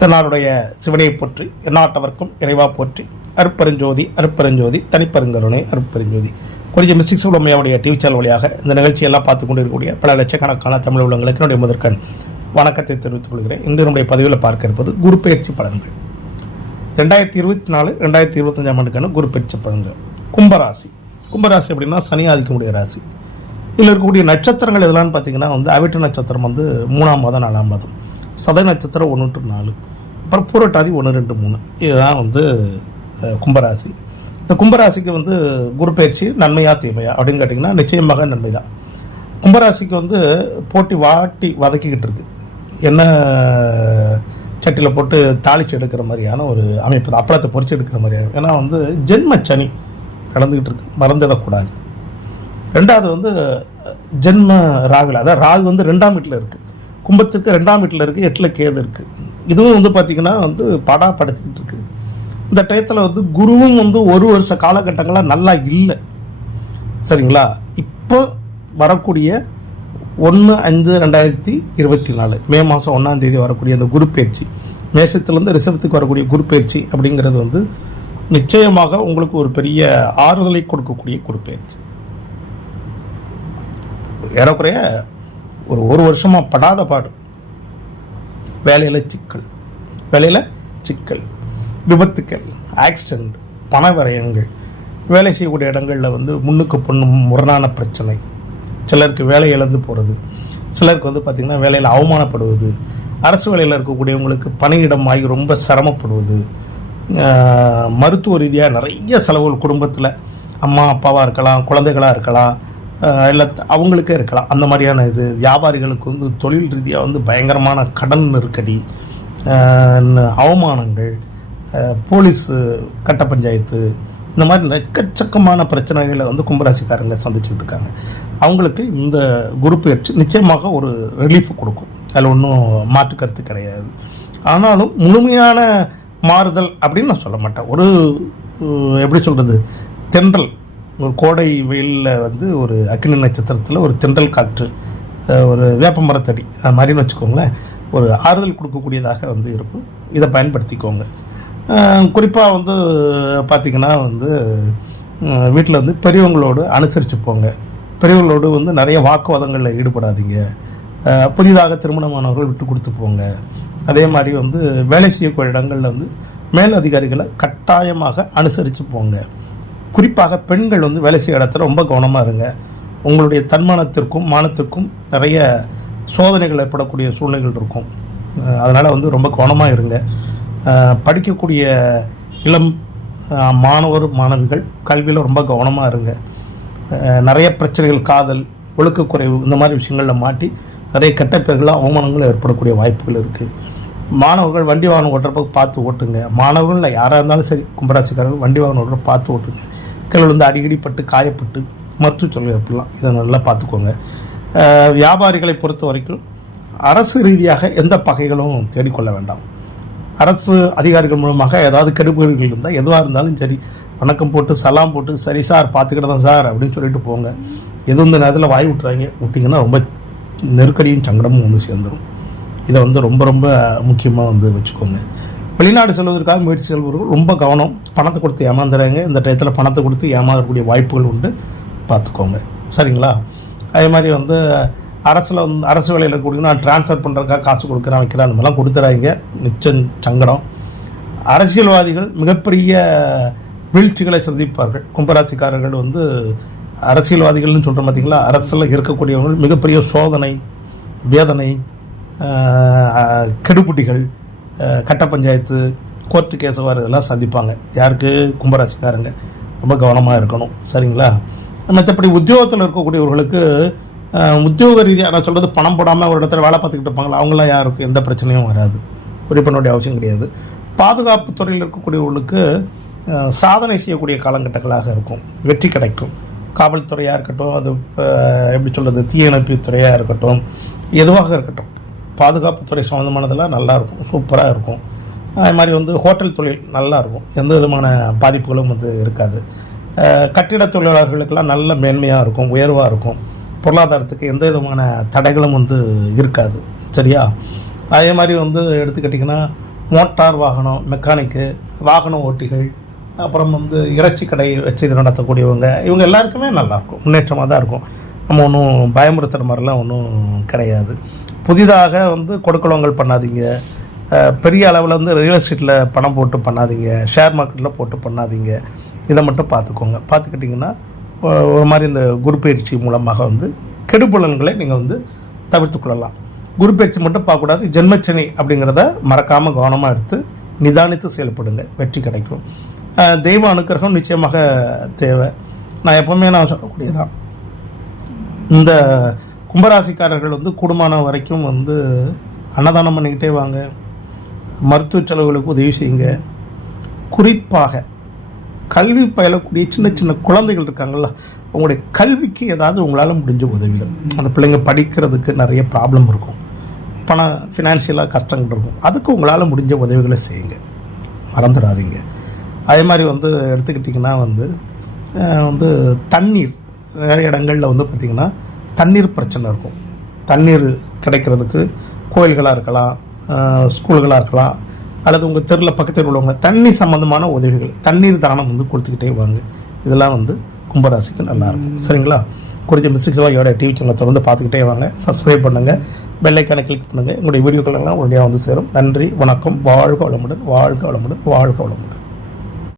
தன்னாருடைய சிவனையை போற்றி எந்நாட்டவர்க்கும் இறைவா போற்றி அருப்பெருஞ்சோதி அருப்பெருஞ்சோதி தனிப்பெருங்கருணை அருப்பெருஞ்சோதி. கொஞ்சம் மிஸ்டிக்ஸ் உலமையாவுடைய டிவி சேனல் வழியாக இந்த நிகழ்ச்சியெல்லாம் பார்த்து கொண்டு இருக்கக்கூடிய பல லட்சக்கணக்கான தமிழ் உள்ளங்களுக்கு என்னுடைய முதற்கண் வணக்கத்தை தெரிவித்துக் கொள்கிறேன். இன்று நம்முடைய பதிவில் பார்க்க இருப்பது குரு பயிற்சி பலன்கள். 2024 2025 ஆண்டுக்கான குரு பயிற்சி பலன்கள். கும்பராசி. கும்பராசி அப்படின்னா சனி ஆதிக்கமுடைய ராசி. இதில் இருக்கக்கூடிய நட்சத்திரங்கள் எதெல்லாம் பார்த்தீங்கன்னா அவிட்ட நட்சத்திரம் 3ஆம் மாதம் 4ஆம் மாதம், சதய நட்சத்திரம் 1 to 4, அப்புறம் பூரட்டாதி 1, 2, 3. இதுதான் கும்பராசி. இந்த கும்பராசிக்கு குரு பயிற்சி நன்மையா தீமையா அப்படின்னு கேட்டிங்கன்னா நிச்சயமாக நன்மை தான். கும்பராசிக்கு போட்டி வாட்டி வதக்கிக்கிட்டு இருக்கு. என்ன சட்டியில் போட்டு தாளித்து எடுக்கிற மாதிரியான ஒரு அமைப்பு தான், அப்பளத்தை பொறிச்சு எடுக்கிற மாதிரியான. ஏன்னா ஜென்ம சனி நடந்துக்கிட்டு இருக்கு, மறந்துடக்கூடாது. ரெண்டாவது ஜென்ம ராகுல, அதாவது ராகு 2ஆம் வீட்டில் இருக்குது, கும்பத்துக்கு 2ஆம் வீட்டில் இருக்குது, 8ல் கேது இருக்குது. இதுவும் பார்த்தீங்கன்னா படாப்படுத்திக்கிட்டு இருக்குது. இந்த டயத்தில் குருவும் ஒரு வருஷ காலகட்டங்களாக நல்லா இல்லை, சரிங்களா? இப்போ வரக்கூடிய 1/5/2024 மே மாதம் 1ஆம் தேதி வரக்கூடிய அந்த குரு பயிற்சி, மேசத்திலேருந்து ரிஷபத்துக்கு வரக்கூடிய குரு பயிற்சி அப்படிங்கிறது நிச்சயமாக உங்களுக்கு ஒரு பெரிய ஆறுதலை கொடுக்கக்கூடிய குரு பயிற்சி. ஏறக்குறைய ஒரு வருஷமாக படாத பாடு, வேலையில் சிக்கல், விபத்துக்கள், ஆக்சிடெண்ட், பண விரயங்கள், வேலை செய்யக்கூடிய இடங்களில் முன்னுக்கு பொண்ணும் முரணான பிரச்சனை, சிலருக்கு வேலை இழந்து போகிறது, சிலருக்கு பார்த்திங்கன்னா வேலையில் அவமானப்படுவது, அரசு வேலையில் இருக்கக்கூடியவங்களுக்கு பணியிடம் ஆகி ரொம்ப சிரமப்படுவது, மருத்துவ ரீதியாக நிறைய செலவுகள் குடும்பத்தில் அம்மா அப்பாவாக இருக்கலாம், குழந்தைகளாக இருக்கலாம், இல்லை அவங்களுக்கே இருக்கலாம். அந்த மாதிரியான இது வியாபாரிகளுக்கு தொழில் ரீதியாக பயங்கரமான கடன் நெருக்கடி, அவமானங்கள், போலீஸு, கட்ட பஞ்சாயத்து, இந்த மாதிரி எக்கச்சக்கமான பிரச்சனைகளை கும்பராசிக்காரங்க சந்திச்சுக்கிட்டு இருக்காங்க. அவங்களுக்கு இந்த குரு பயிற்சி நிச்சயமாக ஒரு ரிலீஃப் கொடுக்கும், அதில் ஒன்றும் மாற்று கருத்து கிடையாது. ஆனாலும் முழுமையான மாறுதல் அப்படின்னு நான் சொல்ல மாட்டேன். ஒரு எப்படி சொல்கிறது, தென்றல், ஒரு கோடை வெயிலில் ஒரு அக்னி நட்சத்திரத்தில் ஒரு தென்றல் காற்று, ஒரு வேப்ப மரத்தடி, அது மாதிரின்னு வச்சுக்கோங்களேன், ஒரு ஆறுதல் கொடுக்கக்கூடியதாக இருக்கும். இதை பயன்படுத்திக்கோங்க. குறிப்பாக பார்த்திங்கன்னா வீட்டில் பெரியவங்களோடு அனுசரித்து போங்க. பெரியவங்களோடு நிறைய வாக்குவாதங்களில் ஈடுபடாதீங்க. புதிதாக திருமணமானவர்கள் விட்டு கொடுத்து போங்க. அதே மாதிரி வேலை செய்யக்கூடிய இடங்களில் மேல் அதிகாரிகளை கட்டாயமாக அனுசரித்து போங்க. குறிப்பாக பெண்கள் வேலை செய்ய இடத்துல ரொம்ப கவனமாக இருங்க. உங்களுடைய தன்மானத்திற்கும் மானத்திற்கும் நிறைய சோதனைகள் ஏற்படக்கூடிய சூழ்நிலைகள் இருக்கும். அதனால் ரொம்ப கவனமாக இருங்க. படிக்கக்கூடிய இளம் மாணவர் மாணவிகள் கல்வியில் ரொம்ப கவனமாக இருங்க. நிறைய பிரச்சனைகள், காதல், ஒழுக்கக்குறைவு, இந்த மாதிரி விஷயங்களில் மாட்டி நிறைய கெட்ட பேர்களும் அவமானங்களும் ஏற்படக்கூடிய வாய்ப்புகள் இருக்குது. மாணவர்கள் வண்டி வாகனம் ஓட்டுறப்ப பார்த்து ஓட்டுங்க. மாணவர்கள் யாராக இருந்தாலும் சரி, கும்பராசிக்காரர்கள் வண்டி வாகனம் ஓட்டுற பார்த்து ஓட்டுங்க. கீழே அடிக்கடி பட்டு காயப்பட்டு மருத்துவ சொல்லி அப்படிலாம், இதை நல்லா பார்த்துக்கோங்க. வியாபாரிகளை பொறுத்த வரைக்கும் அரசு ரீதியாக எந்த பகைகளும் தேடிக்கொள்ள வேண்டாம். அரசு அதிகாரிகள் மூலமாக ஏதாவது கெடுபடுகள் இருந்தால் எதுவாக இருந்தாலும் சரி, வணக்கம் போட்டு சலாம் போட்டு சரி சார் பார்த்துக்கிட்டு தான் சார் அப்படின்னு சொல்லிட்டு போங்க. எது இந்த நேரத்தில் வாய் விட்டிங்கன்னா ரொம்ப நெருக்கடியும் சங்கடமும் சேர்ந்துடும். இதை ரொம்ப ரொம்ப முக்கியமாக வச்சுக்கோங்க. வெளிநாடு செல்வதற்காக முயற்சி செல்வர்கள் ரொம்ப கவனம். பணத்தை கொடுத்து ஏமாந்துறாங்க. இந்த டயத்தில் பணத்தை கொடுத்து ஏமாறக்கூடிய வாய்ப்புகள் உண்டு, பார்த்துக்கோங்க, சரிங்களா? அதே மாதிரி அரசில் அரசு வேலையில் இருக்கக்கூடிய ட்ரான்ஸ்ஃபர் பண்ணுறதுக்காக காசு கொடுக்குறேன் வைக்கிறேன், அந்த மாதிரிலாம் கொடுத்துறாங்க, நிச்சயம் சங்கடம். அரசியல்வாதிகள் மிகப்பெரிய வீழ்ச்சிகளை சந்திப்பார்கள். கும்பராசிக்காரர்கள் அரசியல்வாதிகள்னு சொல்கிற பார்த்தீங்களா, அரசில் இருக்கக்கூடியவர்கள் மிகப்பெரிய சோதனை, வேதனை, கெடுபிடிகள், கட்ட பஞ்சாயத்து, கோர்ட்டு கேசவார் இதெல்லாம் சந்திப்பாங்க. யாருக்கு? கும்பராசிக்காரங்க. ரொம்ப கவனமாக இருக்கணும், சரிங்களா? மற்றபடி உத்தியோகத்தில் இருக்கக்கூடியவர்களுக்கு உத்தியோக ரீதியாக நான் சொல்கிறது, பணம் போடாமல் ஒரு இடத்துல வேலை பார்த்துக்கிட்டு இருப்பாங்களா, அவங்களாம் யாருக்கும் எந்த பிரச்சனையும் வராது, ஒரே பண்ண வேண்டிய அவசியம் கிடையாது. பாதுகாப்பு துறையில் இருக்கக்கூடியவர்களுக்கு சாதனை செய்யக்கூடிய காலகட்டங்களாக இருக்கும், வெற்றி கிடைக்கும். காவல்துறையாக இருக்கட்டும், அது எப்படி சொல்கிறது, தீயணைப்பு துறையாக இருக்கட்டும், எதுவாக இருக்கட்டும், பாதுகாப்புத்துறை சம்மந்தமானதெல்லாம் நல்லாயிருக்கும், சூப்பராக இருக்கும். அது மாதிரி ஹோட்டல் தொழில் நல்லாயிருக்கும், எந்த விதமான பாதிப்புகளும் இருக்காது. கட்டிட தொழிலாளர்களுக்கெல்லாம் நல்ல மேன்மையாக இருக்கும், உயர்வாக இருக்கும். பொருளாதாரத்துக்கு எந்த விதமான தடைகளும் இருக்காது, சரியா? அதே மாதிரி எடுத்துக்கிட்டிங்கன்னா மோட்டார் வாகனம் மெக்கானிக்கு, வாகன ஓட்டிகள், அப்புறம் வந்து இறைச்சி கடை வச்சு நடத்தக்கூடியவங்க, இவங்க எல்லாருக்குமே நல்லாயிருக்கும், முன்னேற்றமாக தான் இருக்கும். நம்ம ஒன்றும் பயமுறுத்துகிற மாதிரிலாம் ஒன்றும் கிடையாது. புதிதாக வந்து கொடுக்கலவங்கள் பண்ணாதீங்க, பெரிய அளவில் வந்து ரியல் எஸ்டேட்டில் பணம் போட்டு பண்ணாதீங்க, ஷேர் மார்க்கெட்டில் போட்டு பண்ணாதீங்க. இதை மட்டும் பார்த்துக்கோங்க. பார்த்துக்கிட்டிங்கன்னா ஒரு மாதிரி இந்த குரு பயிற்சி மூலமாக வந்து கெடுபலன்களை நீங்கள் வந்து தவிர்த்து கொள்ளலாம். குரு பயிற்சி மட்டும் பார்க்கக்கூடாது, ஜென்மச்சனி அப்படிங்கிறத மறக்காமல் கவனமாக எடுத்து நிதானித்து செயல்படுங்க, வெற்றி கிடைக்கும். தெய்வ அனுக்கிரகம் நிச்சயமாக தேவை. நான் எப்போவுமே நான் சொல்லக்கூடியதான், இந்த கும்பராசிக்காரர்கள் வந்து கூடுமான வரைக்கும் வந்து அன்னதானம் பண்ணிக்கிட்டே வாங்க, மருத்துவ செலவுகளுக்கு உதவி செய்யுங்க. குறிப்பாக கல்வி பயிலக்கூடிய சின்ன சின்ன குழந்தைகள் இருக்காங்கள்ல, உங்களுடைய கல்விக்கு ஏதாவது உங்களால் முடிஞ்ச உதவிகள். அந்த பிள்ளைங்க படிக்கிறதுக்கு நிறைய ப்ராப்ளம் இருக்கும், பணம் ஃபினான்ஷியலாக கஷ்டங்கள் இருக்கும், அதுக்கு உங்களால் முடிஞ்ச உதவிகளை செய்யுங்க, மறந்துடாதீங்க. அதே மாதிரி வந்து எடுத்துக்கிட்டிங்கன்னா வந்து தண்ணீர், நிறைய இடங்களில் வந்து பார்த்திங்கன்னா தண்ணீர் பிரச்சனை இருக்கும். தண்ணீர் கிடைக்கிறதுக்கு கோயில்களாக இருக்கலாம், ஸ்கூல்களாக இருக்கலாம், அல்லது உங்கள் தெருவில் பக்கத்தில் உள்ளவங்க தண்ணி சம்மந்தமான உதவிகள், தண்ணீர் தானம் வந்து கொடுத்துக்கிட்டே வாங்க. இதெல்லாம் வந்து கும்பராசிக்கு நல்லாயிருக்கும். சரிங்களா? குறித்த மிஸ்டேக்ஸ்லாம் டிவி சேனலை தொடர்ந்து பார்த்துக்கிட்டே வாங்க. சப்ஸ்கிரைப் பண்ணுங்கள், பெல் ஐக்கானை கிளிக் பண்ணுங்கள். உங்களுடைய வீடியோக்கள் எல்லாம் உடனடியாக வந்து சேரும். நன்றி, வணக்கம், வாழ்க வளமுடன், வாழ்க வளமுடன், வாழ்க வளமுடன்.